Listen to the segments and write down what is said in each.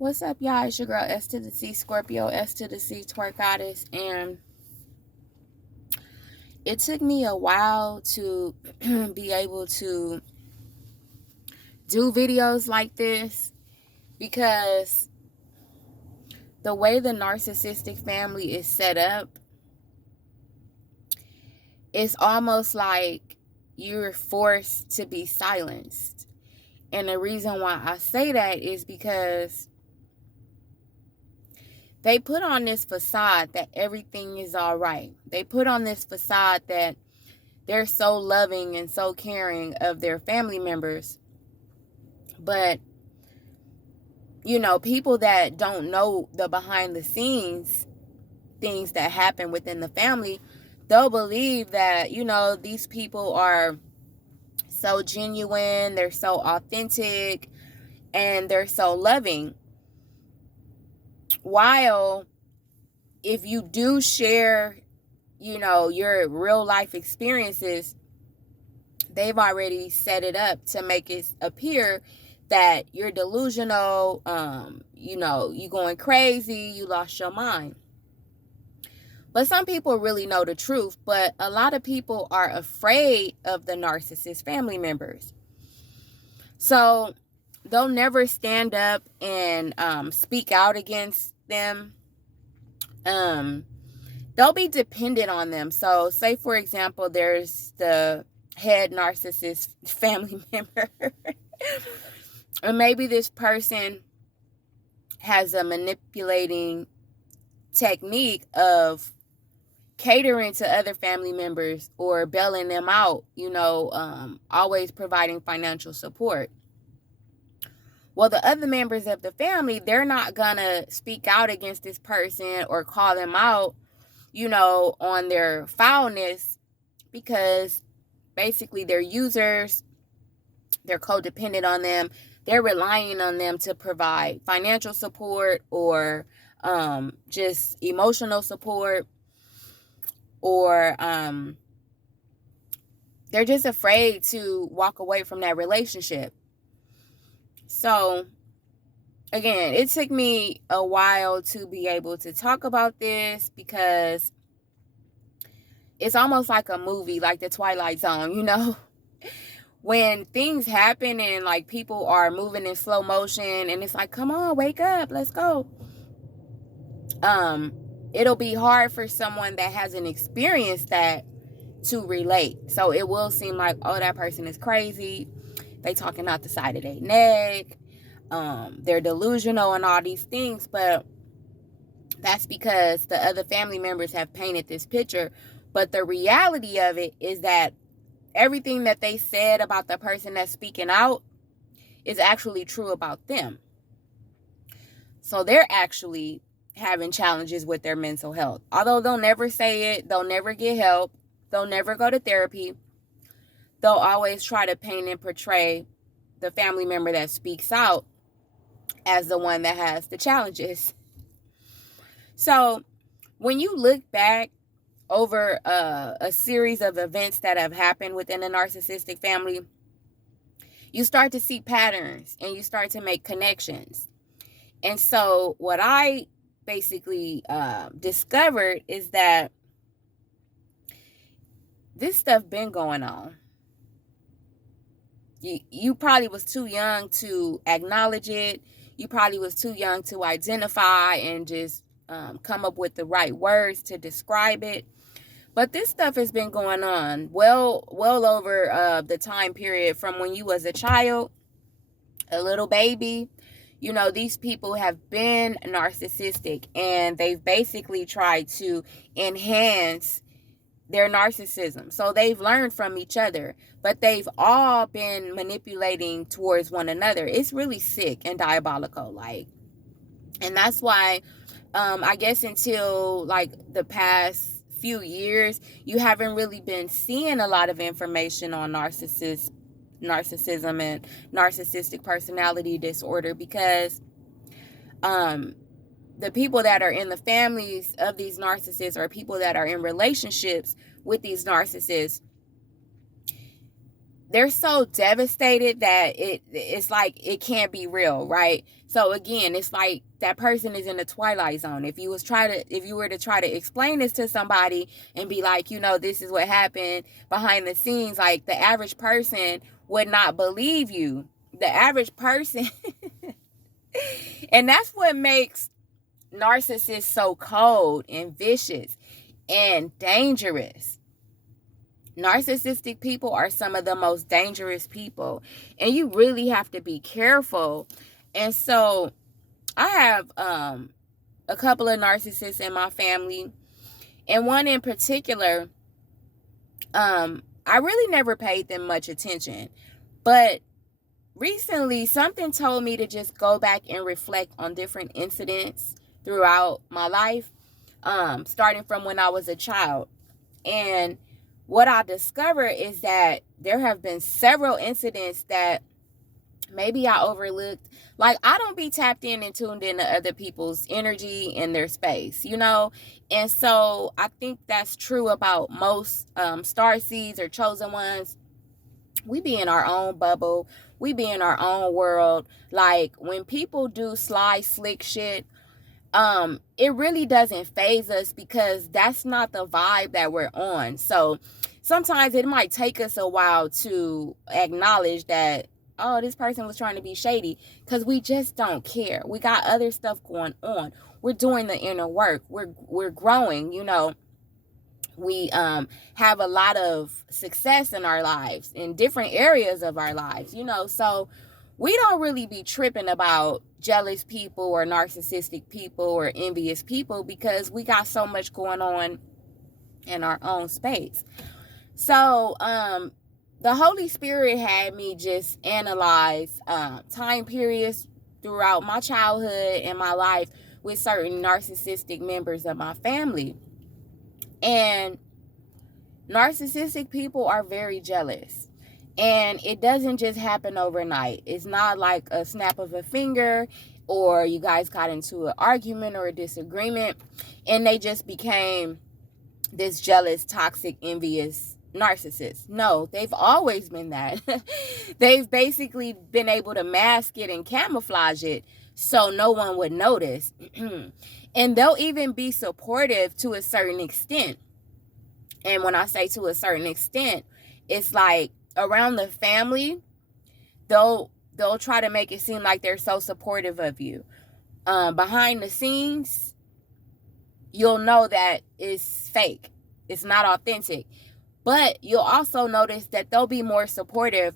What's up, y'all? It's your girl S to the C Scorpio, S to the C Twerk Goddess, and it took me a while to be able to do videos like this because the way the narcissistic family is set up, it's almost like you're forced to be silenced. And the reason why I say that is because they put on this facade that everything is all right. They put on this facade that they're so loving and so caring of their family members. But, people that don't know the behind the scenes things that happen within the family, they'll believe that, these people are so genuine, they're so authentic, and they're so loving. While if you do share, your real life experiences, they've already set it up to make it appear that you're delusional, you going crazy, you lost your mind. But some people really know the truth, but a lot of people are afraid of the narcissist family members. So they'll never stand up and speak out against them. They'll be dependent on them. So say, for example, there's the head narcissist family member. Or maybe this person has a manipulating technique of catering to other family members or bailing them out, always providing financial support. Well, the other members of the family, they're not gonna speak out against this person or call them out, on their foulness, because basically they're users, they're codependent on them, they're relying on them to provide financial support or just emotional support, or they're just afraid to walk away from that relationship. So again, it took me a while to be able to talk about this because it's almost like a movie, like the Twilight Zone, when things happen and like people are moving in slow motion and it's like, come on, wake up, let's go. It'll be hard for someone that hasn't experienced that to relate. So it will seem like, oh, that person is crazy. They talking out the side of their neck. They're delusional and all these things. But that's because the other family members have painted this picture. But the reality of it is that everything that they said about the person that's speaking out is actually true about them. So they're actually having challenges with their mental health. Although they'll never say it, they'll never get help, they'll never go to therapy, they'll always try to paint and portray the family member that speaks out as the one that has the challenges. So when you look back over a series of events that have happened within the narcissistic family, you start to see patterns and you start to make connections. And so what I basically discovered is that this stuff been going on. You probably was too young to acknowledge it. You probably was too young to identify and just come up with the right words to describe it. But this stuff has been going on well over the time period from when you was a child, a little baby. These people have been narcissistic and they've basically tried to enhance their narcissism. So they've learned from each other, but they've all been manipulating towards one another. It's really sick and diabolical. And that's why, I guess until like the past few years, you haven't really been seeing a lot of information on narcissism and narcissistic personality disorder, because the people that are in the families of these narcissists or people that are in relationships with these narcissists, they're so devastated that it's like it can't be real, right? So again, it's like that person is in the twilight zone. If you were to try to explain this to somebody and be like, this is what happened behind the scenes, like the average person would not believe you. The average person and that's what makes narcissists so cold and vicious and dangerous. Narcissistic people are some of the most dangerous people, and you really have to be careful. And so I have a couple of narcissists in my family, and one in particular, I really never paid them much attention, but recently something told me to just go back and reflect on different incidents throughout my life, starting from when I was a child. And what I discovered is that there have been several incidents that maybe I overlooked. Like, I don't be tapped in and tuned into other people's energy and their space, And so I think that's true about most starseeds or chosen ones. We be in our own bubble. We be in our own world. Like, when people do sly, slick shit, it really doesn't faze us because that's not the vibe that we're on. So sometimes it might take us a while to acknowledge that, oh, this person was trying to be shady, because we just don't care. We got other stuff going on. We're doing the inner work. We're growing, We have a lot of success in our lives, in different areas of our lives, So we don't really be tripping about jealous people or narcissistic people or envious people because we got so much going on in our own space. So the Holy Spirit had me just analyze time periods throughout my childhood and my life with certain narcissistic members of my family. And narcissistic people are very jealous. And it doesn't just happen overnight. It's not like a snap of a finger or you guys got into an argument or a disagreement and they just became this jealous, toxic, envious narcissist. No, they've always been that. They've basically been able to mask it and camouflage it so no one would notice. And they'll even be supportive to a certain extent. And when I say to a certain extent, it's like around the family, they'll try to make it seem like they're so supportive of you. Behind the scenes, you'll know that it's fake. It's not authentic. But you'll also notice that they'll be more supportive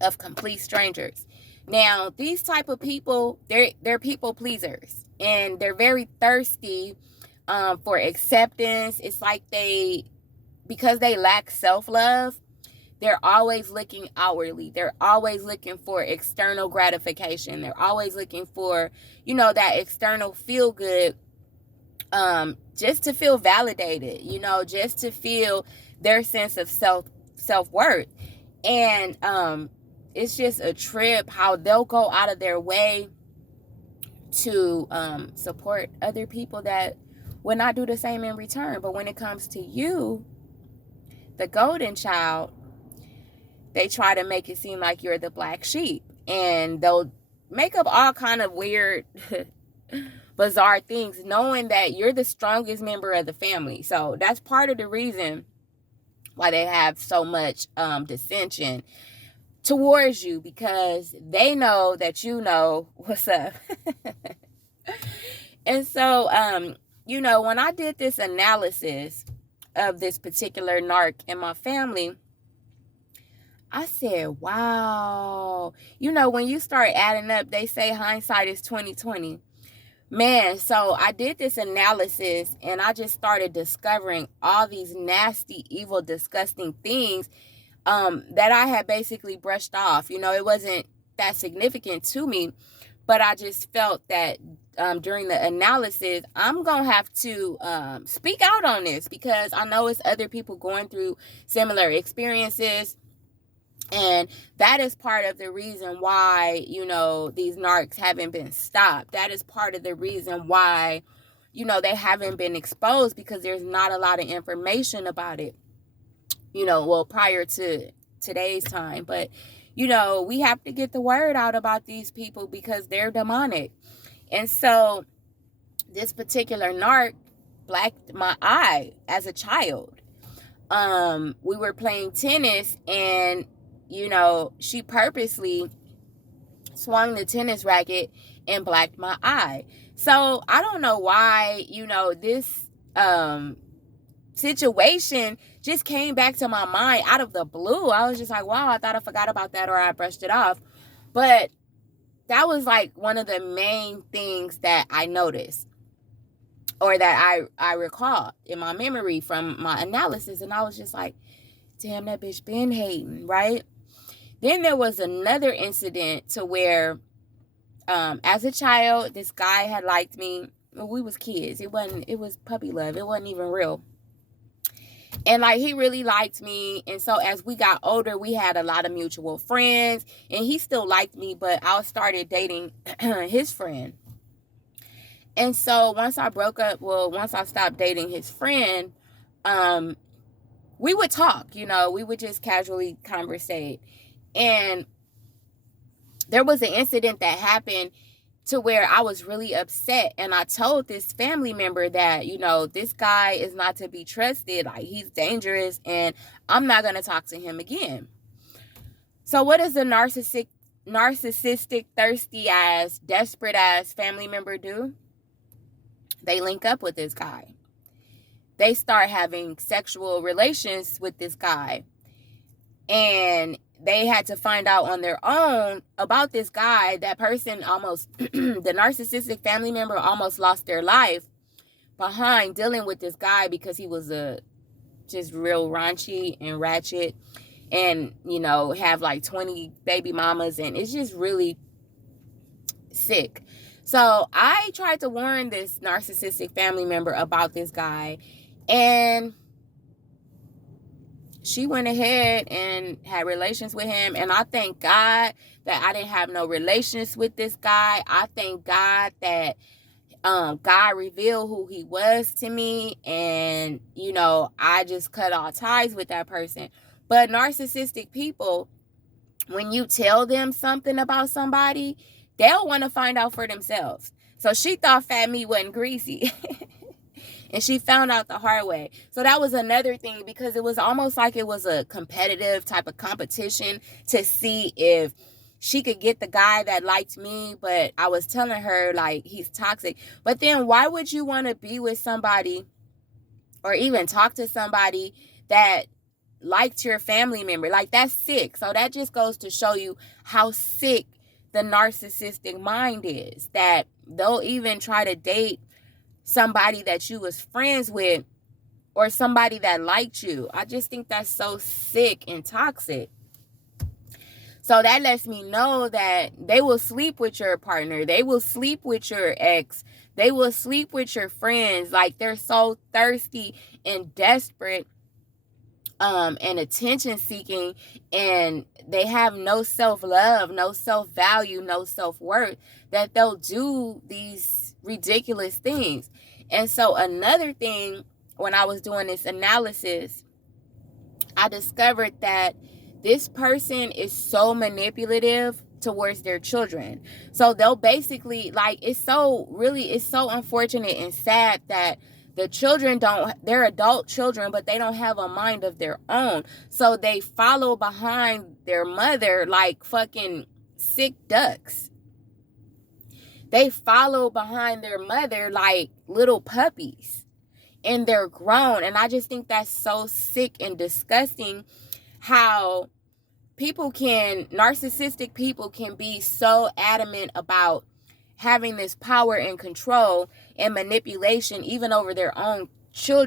of complete strangers. Now, these type of people, they're people pleasers. And they're very thirsty for acceptance. It's like because they lack self-love, they're always looking outwardly. They're always looking for external gratification. They're always looking for, that external feel good, just to feel validated, just to feel their sense of self-worth. And it's just a trip how they'll go out of their way to support other people that would not do the same in return. But when it comes to you, the golden child, they try to make it seem like you're the black sheep, and they'll make up all kind of weird, bizarre things, knowing that you're the strongest member of the family. So that's part of the reason why they have so much dissension towards you, because they know that you know what's up. And so, when I did this analysis of this particular narc in my family, I said, wow. When you start adding up, they say hindsight is 20/20. Man, so I did this analysis and I just started discovering all these nasty, evil, disgusting things that I had basically brushed off. It wasn't that significant to me, but I just felt that during the analysis, I'm going to have to speak out on this because I know it's other people going through similar experiences. And that is part of the reason why, these narcs haven't been stopped. That is part of the reason why, they haven't been exposed, because there's not a lot of information about it. Prior to today's time. But, you know, we have to get the word out about these people because they're demonic. And so this particular narc blacked my eye as a child. We were playing tennis, and, you know, she purposely swung the tennis racket and blacked my eye. So I don't know why, you know, this situation just came back to my mind out of the blue. I was just like, wow, I thought I forgot about that, or I brushed it off. But that was like one of the main things that I noticed, or that I recalled in my memory from my analysis. And I was just like, damn, that bitch been hating, right? Then there was another incident to where, as a child, this guy had liked me. Well, we was kids. It was puppy love. It wasn't even real. And like, he really liked me. And so as we got older, we had a lot of mutual friends, and he still liked me, but I started dating his friend. And so once I stopped dating his friend, we would talk, you know, we would just casually conversate. And there was an incident that happened to where I was really upset. And I told this family member that, you know, this guy is not to be trusted. Like, he's dangerous, and I'm not going to talk to him again. So what does the narcissistic, thirsty ass, desperate ass family member do? They link up with this guy. They start having sexual relations with this guy. And they had to find out on their own about this guy. That person almost, the narcissistic family member almost lost their life behind dealing with this guy, because he was just real raunchy and ratchet, and, you know, have like 20 baby mamas, and it's just really sick. So I tried to warn this narcissistic family member about this guy, and she went ahead and had relations with him. And I thank God that I didn't have no relations with this guy. I thank God that God revealed who he was to me, and, you know, I just cut all ties with that person. But narcissistic people, when you tell them something about somebody, they'll want to find out for themselves. So she thought fat meat wasn't greasy. And she found out the hard way. So that was another thing, because it was almost like it was a competitive type of competition to see if she could get the guy that liked me. But I was telling her, like, he's toxic. But then why would you want to be with somebody, or even talk to somebody that liked your family member? Like, that's sick. So that just goes to show you how sick the narcissistic mind is, that they'll even try to date somebody that you was friends with, or somebody that liked you. I just think that's so sick and toxic. So that lets me know that they will sleep with your partner. They will sleep with your ex. They will sleep with your friends. Like, they're so thirsty and desperate, and attention seeking, and they have no self-love, no self-value, no self-worth, that they'll do these ridiculous things. And so another thing, when I was doing this analysis, I discovered that this person is so manipulative towards their children. So they'll basically, like, it's so unfortunate and sad that the children they're adult children, but they don't have a mind of their own. So they follow behind their mother like fucking sick ducks. They follow behind their mother like little puppies, and they're grown. And I just think that's so sick and disgusting, how narcissistic people can be so adamant about having this power and control and manipulation, even over their own children.